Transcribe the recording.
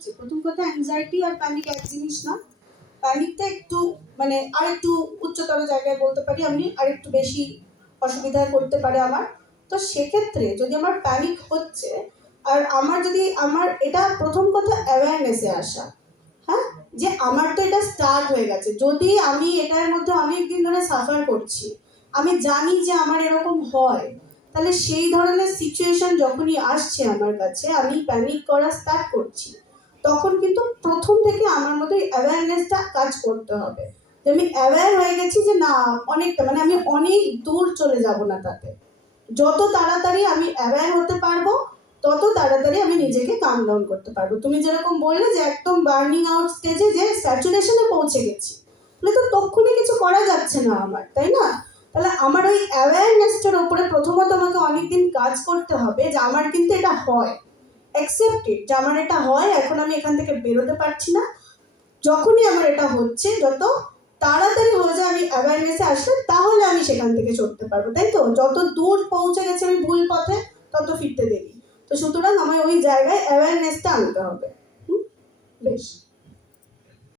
হচ্ছে। প্রথম কথা, অ্যাংজাইটি আর প্যানিক এক জিনিস না। প্যানিকটা একটু মানে আরেকটু উচ্চতর জায়গায় বলতে পারি, আমি আরেকটু বেশি অসুবিধা করতে পারে আমার। তো সেক্ষেত্রে যদি আমার প্যানিক হচ্ছে আর আমার এটা প্রথম কথা অ্যাওয়ারনেসে আসা, হ্যাঁ, যে আমার তো এটা স্টার্ট হয়ে গেছে। যদি আমি এটার মধ্যে অনেক দিন ধরে সাফার করছি, আমি জানি যে আমার এরকম হয়, তাহলে সেই ধরনের সিচুয়েশন যখনই আসছে আমার কাছে, আমি প্যানিক করা স্টার্ট করছি, তখন কিন্তু প্রথম থেকে আমার মধ্যে অ্যাওয়ারনেসটা কাজ করতে হবে। যে আমি অ্যাওয়্যার হয়ে গেছি যে না, অনেকটা মানে আমি অনেক দূর চলে যাব না তাতে। যত তাড়াতাড়ি আমি অ্যাওয়্যার হতে পারবো, তত তাড়াতাড়ি আমি নিজেকে কাম ডাউন করতে পারবো। তুমি যেরকম বললে যে একদম বার্নিং আউট স্টেজে, যে স্যাচুরেশনে পৌঁছে গেছি, তাহলে তো তক্ষুনি কিছু করা যাচ্ছে না আমার, তাই না? তাহলে আমার ওই অ্যাওয়ারনেসটার উপরে প্রথমত আমাকে অনেকদিন কাজ করতে হবে যে আমার কিন্তু এটা হয়, অ্যাকসেপ্টেড যে আমার এটা হয়, এখন আমি এখান থেকে বেরোতে পারছি না। যখনই আমার এটা হচ্ছে, যত তাড়াতাড়ি হয়ে যায় আমি অ্যাওয়ারনেসে আসলে, তাহলে আমি সেখান থেকে চলতে পারবো, তাই তো? যত দূর পৌঁছে গেছে আমি ভুল পথে, তত ফিরতে দেরি। তো সুতরাং আমার ওই জায়গায় অ্যাওয়ারনেসটা আনতে হবে। বেশ।